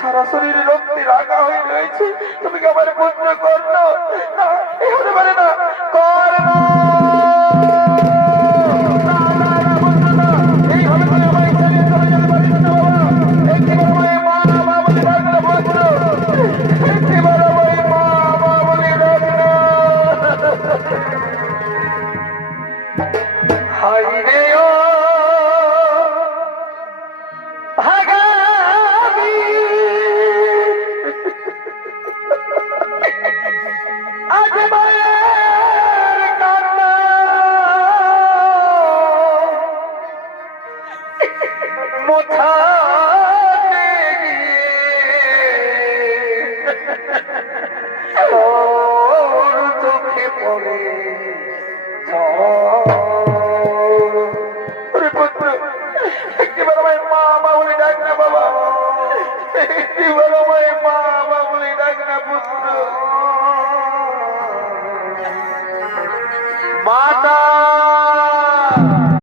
সারা শরীরে রক্তে রাখা হয়ে রয়েছে, তুমি কি আমার পুত্র কর্ণ? না, এ হতে পারে না। কর্ণ, এইভাবে তুমি আমায় চালিয়ে চলে যেতে পারিস না বাবা। একটিবার আমায় মা মা বলে ডাক না পুত্র, একটিবার আমায় মা মা বলে ডাক না। হাই রে ও ভাগাবি, আজ মায়ের কান্না মোছাতে গিয়ে তোর চোখে পড়ে জল। ওরে পুত্র, একটিবার আমায় মা মা বলে ডাক না বাবা, একটিবার আমায় মা মা বলে ডাক না পুত্র। মাতা